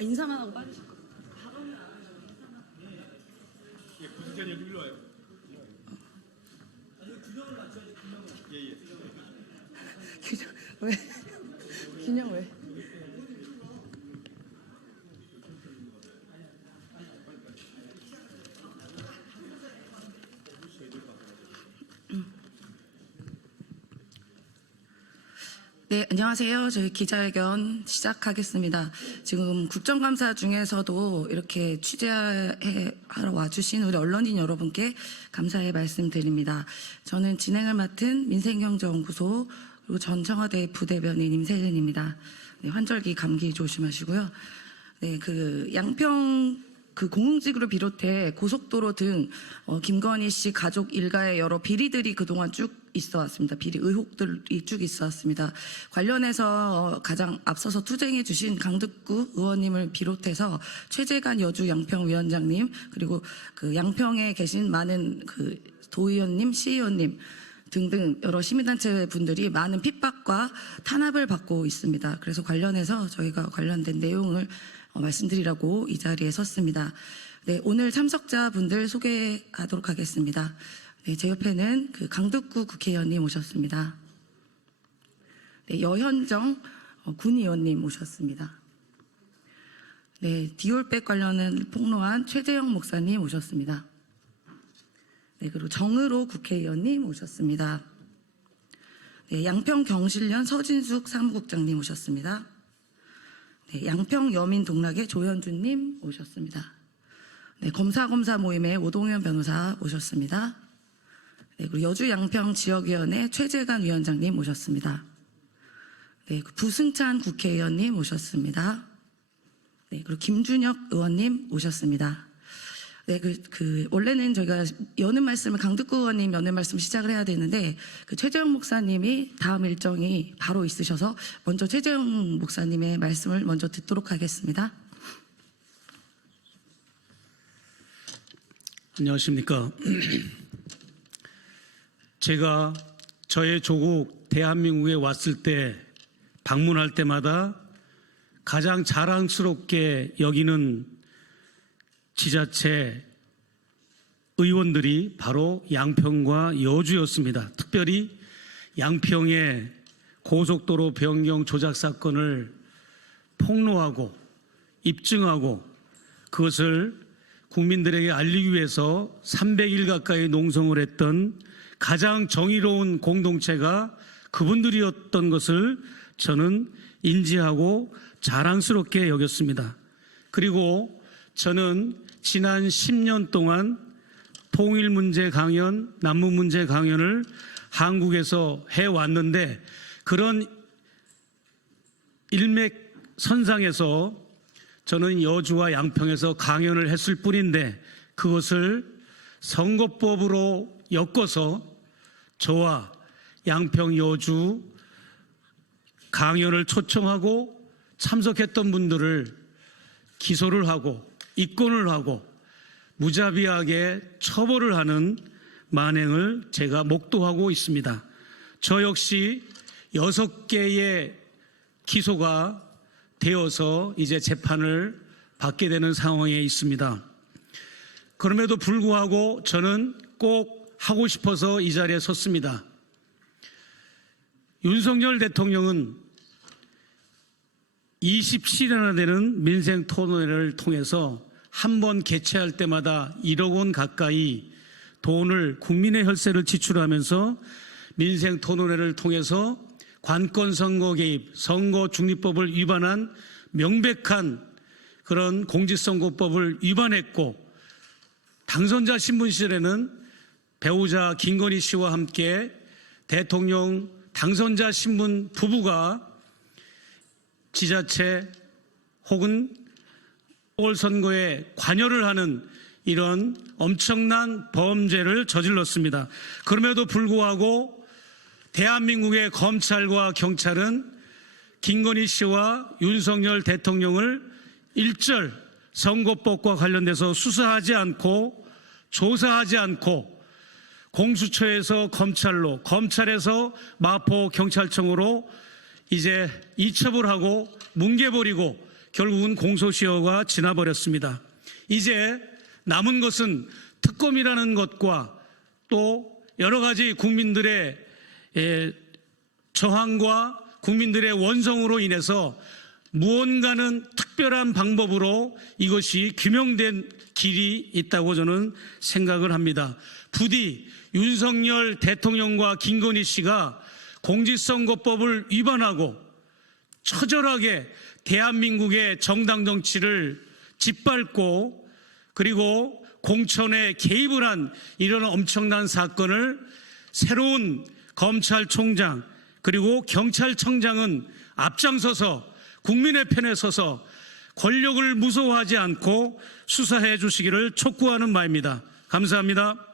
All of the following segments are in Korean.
인사만 하고 빠지실 거예요. 예, 부수장님 여기 일로 와요. 균형을 맞춰야지, 균형을. 예. 균형 왜? 균형 왜? 네, 안녕하세요. 저희 기자회견 시작하겠습니다. 지금 국정감사 중에서도 이렇게 취재하러 와주신 우리 언론인 여러분께 감사의 말씀드립니다. 저는 진행을 맡은 민생경제연구소 그리고 전 청와대 부대변인 임세은입니다. 네, 환절기 감기 조심하시고요. 네, 양평 공흥지구를 비롯해 고속도로 등 김건희 씨 가족 일가의 여러 비리들이 그동안 쭉 있어 왔습니다. 비리 의혹들이 쭉 있어 왔습니다. 관련해서 가장 앞서서 투쟁해 주신 강득구 의원님을 비롯해서 최재관 여주 양평위원장님 그리고 그 양평에 계신 많은 그 도의원님, 시의원님 등등 여러 시민단체 분들이 많은 핍박과 탄압을 받고 있습니다. 그래서 관련해서 저희가 관련된 내용을 말씀드리라고 이 자리에 섰습니다. 네, 오늘 참석자분들 소개하도록 하겠습니다. 네, 제 옆에는 그 강득구 국회의원님 오셨습니다. 네, 여현정 군의원님 오셨습니다. 네, 디올백 관련은 폭로한 최재형 목사님 오셨습니다. 네, 그리고 정의로 국회의원님 오셨습니다. 네, 양평경실련 서진숙 사무국장님 오셨습니다. 네, 양평여민동락의 조현주님 오셨습니다. 네, 검사 모임의 오동현 변호사 오셨습니다. 네, 그리고 여주 양평 지역위원회 최재관 위원장님 오셨습니다. 네, 부승찬 국회의원님 오셨습니다. 네, 그리고 김준혁 의원님 오셨습니다. 네, 원래는 저희가 여는 말씀을 강득구 의원님 여는 말씀 시작을 해야 되는데 최재형 목사님이 다음 일정이 바로 있으셔서 먼저 최재형 목사님의 말씀을 먼저 듣도록 하겠습니다. 안녕하십니까. 제가 저의 조국 대한민국에 왔을 때 방문할 때마다 가장 자랑스럽게 여기는 지자체 의원들이 바로 양평과 여주였습니다. 특별히 양평의 고속도로 변경 조작 사건을 폭로하고 입증하고 그것을 국민들에게 알리기 위해서 300일 가까이 농성을 했던 가장 정의로운 공동체가 그분들이었던 것을 저는 인지하고 자랑스럽게 여겼습니다. 그리고 저는 지난 10년 동안 통일 문제 강연, 남북 문제 강연을 한국에서 해왔는데 그런 일맥선상에서 저는 여주와 양평에서 강연을 했을 뿐인데 그것을 선거법으로 엮어서 저와 양평, 여주 강연을 초청하고 참석했던 분들을 기소를 하고 입건을 하고 무자비하게 처벌을 하는 만행을 제가 목도하고 있습니다. 저 역시 6개의 기소가 되어서 이제 재판을 받게 되는 상황에 있습니다. 그럼에도 불구하고 저는 꼭 하고 싶어서 이 자리에 섰습니다. 윤석열 대통령은 27회나 되는 민생토론회를 통해서 한 번 개최할 때마다 1억 원 가까이 돈을 국민의 혈세를 지출하면서 민생토론회를 통해서 관건선거 개입, 선거 중립법을 위반한 명백한 그런 공직선거법을 위반했고 당선자 신분 시절에는 배우자 김건희 씨와 함께 대통령 당선자 신분 부부가 지자체 혹은 보궐선거에 관여를 하는 이런 엄청난 범죄를 저질렀습니다. 그럼에도 불구하고 대한민국의 검찰과 경찰은 김건희 씨와 윤석열 대통령을 일절 선거법과 관련돼서 수사하지 않고 조사하지 않고 공수처에서 검찰로, 검찰에서 마포경찰청으로 이제 이첩을 하고 뭉개버리고 결국은 공소시효가 지나버렸습니다. 이제 남은 것은 특검이라는 것과 또 여러 가지 국민들의 저항과 국민들의 원성으로 인해서 무언가는 특별한 방법으로 이것이 규명된 길이 있다고 저는 생각을 합니다. 부디 윤석열 대통령과 김건희 씨가 공직선거법을 위반하고 처절하게 대한민국의 정당 정치를 짓밟고 그리고 공천에 개입을 한 이런 엄청난 사건을 새로운 검찰총장 그리고 경찰청장은 앞장서서 국민의 편에 서서 권력을 무서워하지 않고 수사해 주시기를 촉구하는 바입니다. 감사합니다.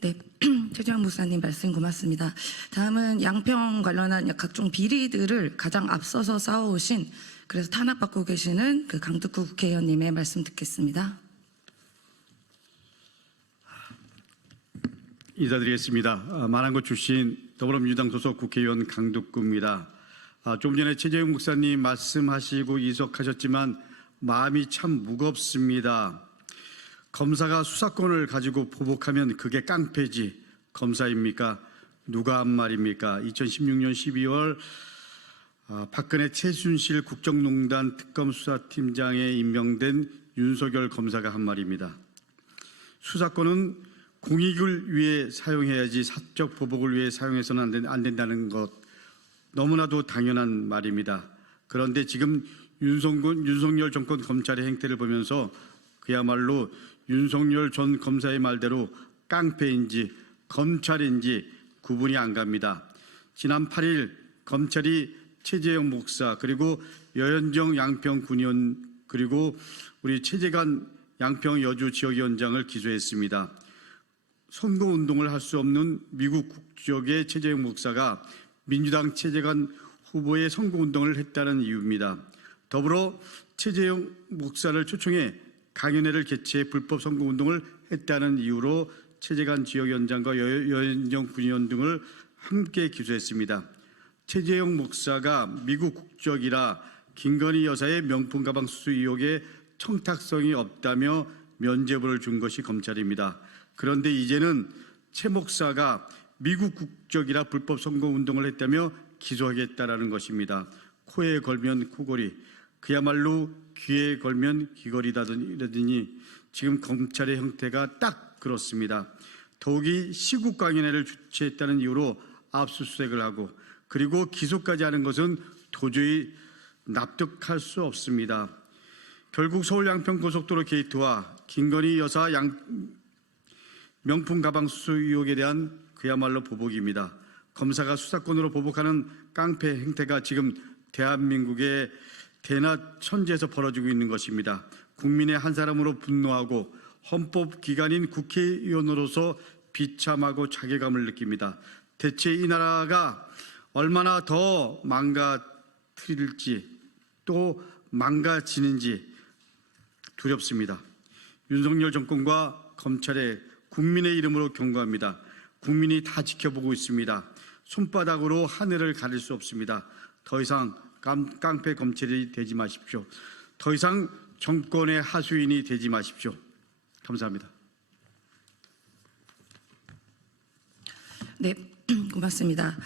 네, 최재형 목사님 말씀 고맙습니다. 다음은 양평 관련한 각종 비리들을 가장 앞서서 싸워오신 그래서 탄압받고 계시는 그 강특구 국회의원님의 말씀 듣겠습니다. 인사드리겠습니다. 마랑구 출신 더불어민주당 소속 국회의원 강득구입니다. 좀 전에 최재형 목사님 말씀하시고 이석하셨지만 마음이 참 무겁습니다. 검사가 수사권을 가지고 보복하면 그게 깡패지 검사입니까? 누가 한 말입니까? 2016년 12월 박근혜 최순실 국정농단 특검수사팀장에 임명된 윤석열 검사가 한 말입니다. 수사권은 공익을 위해 사용해야지 사적 보복을 위해 사용해서는 안 된다는 것 너무나도 당연한 말입니다. 그런데 지금 윤석열 정권 검찰의 행태를 보면서 그야말로 윤석열 전 검사의 말대로 깡패인지 검찰인지 구분이 안 갑니다. 지난 8일 검찰이 최재형 목사 그리고 여현정 양평 군의원 그리고 우리 최재관 양평 여주 지역위원장을 기소했습니다. 선거운동을 할 수 없는 미국 국적의 최재형 목사가 민주당 최재관 후보의 선거운동을 했다는 이유입니다. 더불어 최재형 목사를 초청해 강연회를 개최해 불법 선거운동을 했다는 이유로 최재관 지역위원장과 여현정 군의원 등을 함께 기소했습니다. 최재형 목사가 미국 국적이라 김건희 여사의 명품 가방 수수 의혹에 청탁성이 없다며 면죄부를 준 것이 검찰입니다. 그런데 이제는 최 목사가 미국 국적이라 불법 선거운동을 했다며 기소하겠다라는 것입니다. 코에 걸면 코걸이, 그야말로 귀에 걸면 귀걸이다더니 지금 검찰의 형태가 딱 그렇습니다. 더욱이 시국 강연회를 주최했다는 이유로 압수수색을 하고 그리고 기소까지 하는 것은 도저히 납득할 수 없습니다. 결국 서울 양평 고속도로 게이트와 김건희 여사 명품 가방 수수 의혹에 대한 그야말로 보복입니다. 검사가 수사권으로 보복하는 깡패 행태가 지금 대한민국의 대낮 천지에서 벌어지고 있는 것입니다. 국민의 한 사람으로 분노하고 헌법기관인 국회의원으로서 비참하고 자괴감을 느낍니다. 대체 이 나라가 얼마나 더 망가뜨릴지 또 망가지는지 두렵습니다. 윤석열 정권과 검찰에 국민의 이름으로 경고합니다. 국민이 다 지켜보고 있습니다. 손바닥으로 하늘을 가릴 수 없습니다. 더 이상 깡패 검찰이 되지 마십시오. 더 이상 정권의 하수인이 되지 마십시오. 감사합니다. 네, 고맙습니다.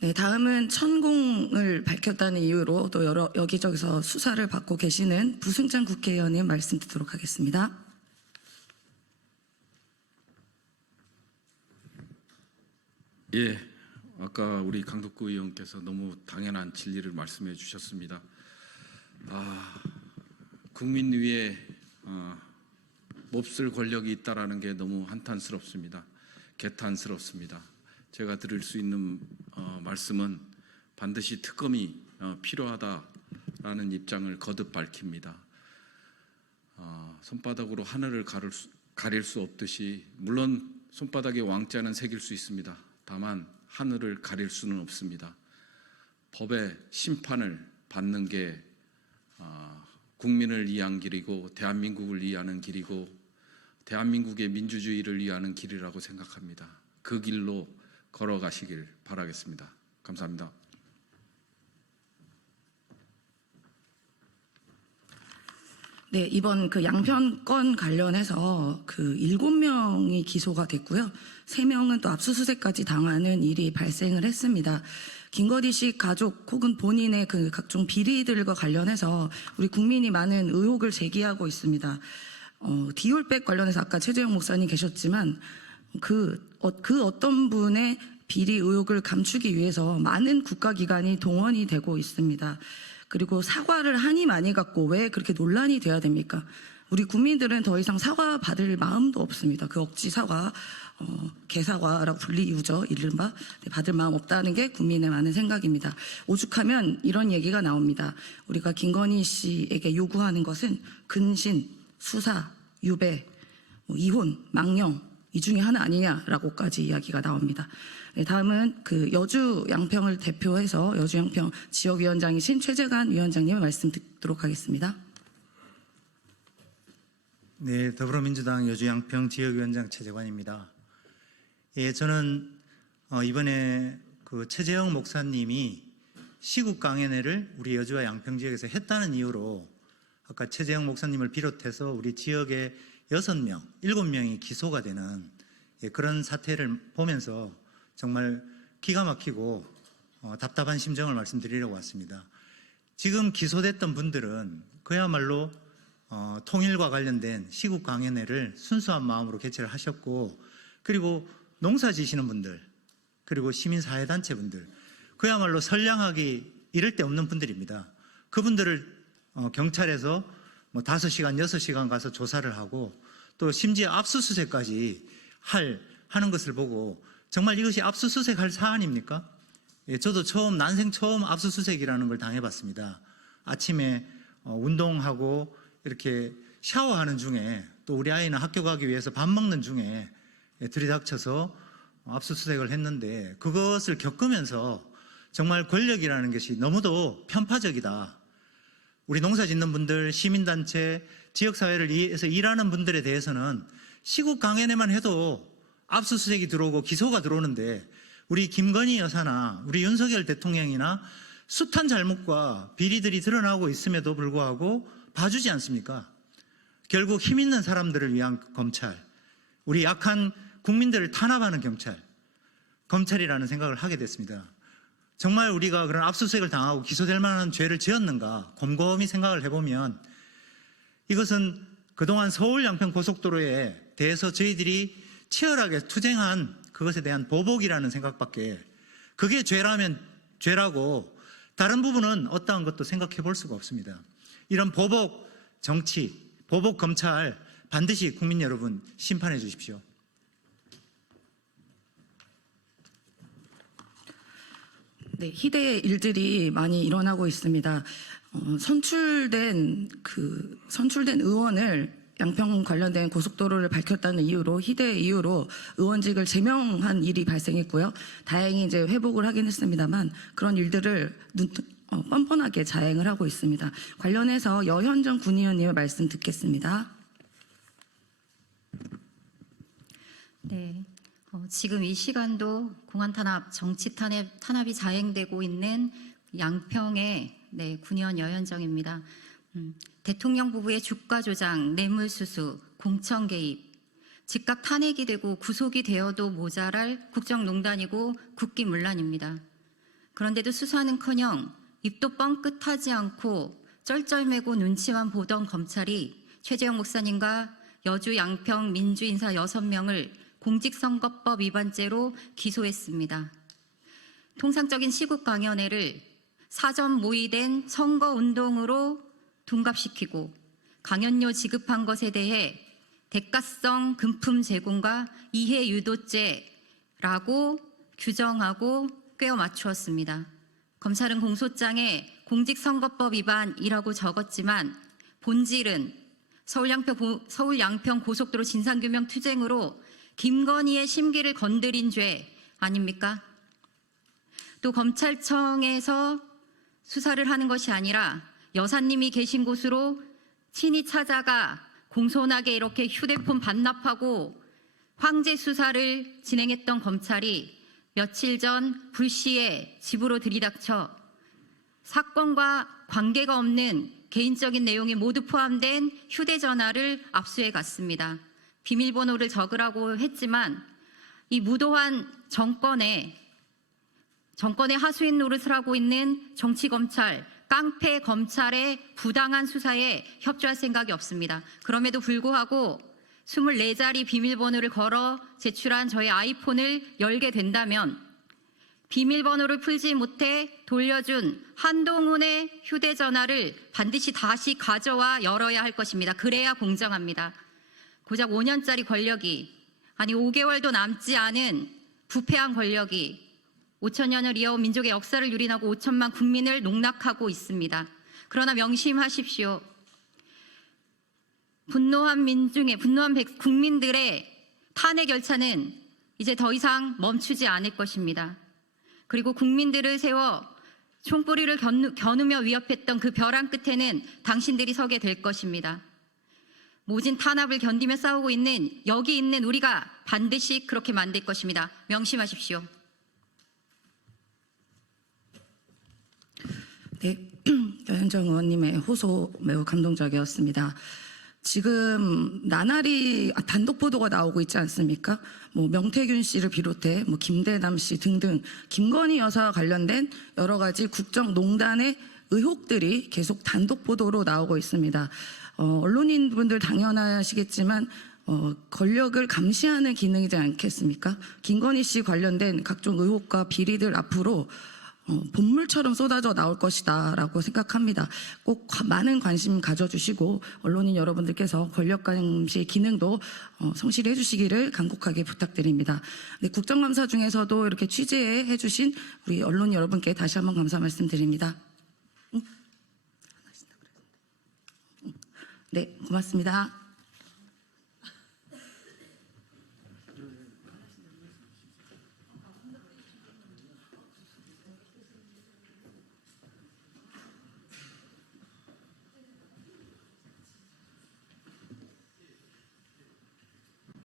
네, 다음은 천공을 밝혔다는 이유로 또 여기저기서 수사를 받고 계시는 부승찬 국회의원님 말씀 듣도록 하겠습니다. 예, 아까 우리 강덕구 의원께서 너무 당연한 진리를 말씀해 주셨습니다. 국민 위에 몹쓸 권력이 있다라는 게 너무 한탄스럽습니다. 개탄스럽습니다. 제가 드릴 수 있는 말씀은 반드시 특검이 필요하다라는 입장을 거듭 밝힙니다. 손바닥으로 하늘을 가릴 수 없듯이 물론 손바닥에 왕자는 새길 수 있습니다. 다만 하늘을 가릴 수는 없습니다. 법의 심판을 받는 게 국민을 위한 길이고 대한민국을 위하는 길이고 대한민국의 민주주의를 위하는 길이라고 생각합니다. 그 길로 걸어가시길 바라겠습니다. 감사합니다. 네, 이번 그 양평 건 관련해서 그 7명이 기소가 됐고요. 3명은 또 압수수색까지 당하는 일이 발생을 했습니다. 김건희 씨 가족 혹은 본인의 그 각종 비리들과 관련해서 우리 국민이 많은 의혹을 제기하고 있습니다. 디올백 관련해서 아까 최재형 목사님 계셨지만 그 어떤 분의 비리 의혹을 감추기 위해서 많은 국가기관이 동원이 되고 있습니다. 그리고 사과를 하니 많이 갖고 왜 그렇게 논란이 돼야 됩니까? 우리 국민들은 더 이상 사과 받을 마음도 없습니다. 그 억지 사과, 개사과라고 불리우죠. 이른바 받을 마음 없다는 게 국민의 많은 생각입니다. 오죽하면 이런 얘기가 나옵니다. 우리가 김건희 씨에게 요구하는 것은 근신, 수사, 유배, 이혼, 망령 이 중에 하나 아니냐라고까지 이야기가 나옵니다. 네, 다음은 그 여주 양평을 대표해서 여주 양평 지역위원장이신 최재관 위원장님의 말씀 듣도록 하겠습니다. 네, 더불어민주당 여주 양평 지역위원장 최재관입니다. 예, 저는 이번에 그 최재형 목사님이 시국 강연회를 우리 여주와 양평 지역에서 했다는 이유로 아까 최재형 목사님을 비롯해서 우리 지역의 6명, 7명이 기소가 되는 그런 사태를 보면서 정말 기가 막히고 답답한 심정을 말씀드리려고 왔습니다. 지금 기소됐던 분들은 그야말로 통일과 관련된 시국 강연회를 순수한 마음으로 개최를 하셨고, 그리고 농사 지시는 분들, 그리고 시민사회단체분들, 그야말로 선량하기 이를 데 없는 분들입니다. 그분들을 경찰에서 5시간, 6시간 가서 조사를 하고 또 심지어 압수수색까지 하는 것을 보고 정말 이것이 압수수색할 사안입니까? 예, 저도 난생 처음 압수수색이라는 걸 당해봤습니다. 아침에 운동하고 이렇게 샤워하는 중에, 또 우리 아이는 학교 가기 위해서 밥 먹는 중에 들이닥쳐서 압수수색을 했는데, 그것을 겪으면서 정말 권력이라는 것이 너무도 편파적이다. 우리 농사 짓는 분들, 시민단체, 지역사회를 위해서 일하는 분들에 대해서는 시국 강연회만 해도 압수수색이 들어오고 기소가 들어오는데, 우리 김건희 여사나 우리 윤석열 대통령이나 숱한 잘못과 비리들이 드러나고 있음에도 불구하고 봐주지 않습니까? 결국 힘 있는 사람들을 위한 검찰, 우리 약한 국민들을 탄압하는 검찰이라는 생각을 하게 됐습니다. 정말 우리가 그런 압수수색을 당하고 기소될 만한 죄를 지었는가 곰곰이 생각을 해보면, 이것은 그동안 서울 양평 고속도로에 대해서 저희들이 치열하게 투쟁한 그것에 대한 보복이라는 생각밖에, 그게 죄라면 죄라고 다른 부분은 어떠한 것도 생각해 볼 수가 없습니다. 이런 보복 정치, 보복 검찰 반드시 국민 여러분 심판해 주십시오. 네, 희대의 일들이 많이 일어나고 있습니다. 선출된 의원을 양평 관련된 고속도로를 밝혔다는 이유로, 희대의 이유로 의원직을 제명한 일이 발생했고요. 다행히 이제 회복을 하긴 했습니다만 그런 일들을 뻔뻔하게 자행을 하고 있습니다. 관련해서 여현정 군의원님의 말씀 듣겠습니다. 네, 지금 이 시간도 공안 탄압, 정치 탄압이 자행되고 있는 양평의 군의원 여현정입니다. 대통령 부부의 주가 조작, 뇌물수수, 공천 개입, 즉각 탄핵이 되고 구속이 되어도 모자랄 국정농단이고 국기문란입니다. 그런데도 수사는커녕 입도 뻥끗하지 않고 쩔쩔매고 눈치만 보던 검찰이 최재형 목사님과 여주 양평 민주인사 6명을 공직선거법 위반죄로 기소했습니다. 통상적인 시국 강연회를 사전 모의된 선거운동으로 둔갑시키고 강연료 지급한 것에 대해 대가성 금품 제공과 이해 유도죄라고 규정하고 꿰어 맞추었습니다. 검찰은 공소장에 공직선거법 위반이라고 적었지만 본질은 서울 양평 고속도로 진상규명 투쟁으로 김건희의 심기를 건드린 죄 아닙니까? 또 검찰청에서 수사를 하는 것이 아니라 여사님이 계신 곳으로 친히 찾아가 공손하게 이렇게 휴대폰 반납하고 황제 수사를 진행했던 검찰이 며칠 전 불시에 집으로 들이닥쳐 사건과 관계가 없는 개인적인 내용이 모두 포함된 휴대전화를 압수해 갔습니다. 비밀번호를 적으라고 했지만 이 무도한 정권의 하수인 노릇을 하고 있는 정치검찰, 깡패 검찰의 부당한 수사에 협조할 생각이 없습니다. 그럼에도 불구하고 24자리 비밀번호를 걸어 제출한 저희 아이폰을 열게 된다면 비밀번호를 풀지 못해 돌려준 한동훈의 휴대전화를 반드시 다시 가져와 열어야 할 것입니다. 그래야 공정합니다. 고작 5년짜리 권력이, 아니 5개월도 남지 않은 부패한 권력이 5천년을 이어온 민족의 역사를 유린하고 5천만 국민을 농락하고 있습니다. 그러나 명심하십시오. 분노한 국민들의 탄핵 열차는 이제 더 이상 멈추지 않을 것입니다. 그리고 국민들을 세워 총뿌리를 겨누며 위협했던 그 벼랑 끝에는 당신들이 서게 될 것입니다. 모진 탄압을 견디며 싸우고 있는 여기 있는 우리가 반드시 그렇게 만들 것입니다. 명심하십시오. 네, 여현정 의원님의 호소 매우 감동적이었습니다. 지금 나날이 단독 보도가 나오고 있지 않습니까? 명태균 씨를 비롯해 김대남 씨 등등 김건희 여사와 관련된 여러 가지 국정농단의 의혹들이 계속 단독 보도로 나오고 있습니다. 언론인분들 당연하시겠지만 권력을 감시하는 기능이지 않겠습니까? 김건희 씨 관련된 각종 의혹과 비리들 앞으로 본물처럼 쏟아져 나올 것이다 라고 생각합니다. 꼭 많은 관심 가져주시고 언론인 여러분들께서 권력 감시 기능도 성실히 해주시기를 간곡하게 부탁드립니다. 네, 국정감사 중에서도 이렇게 취재해 주신 우리 언론 여러분께 다시 한번 감사 말씀드립니다. 네, 고맙습니다.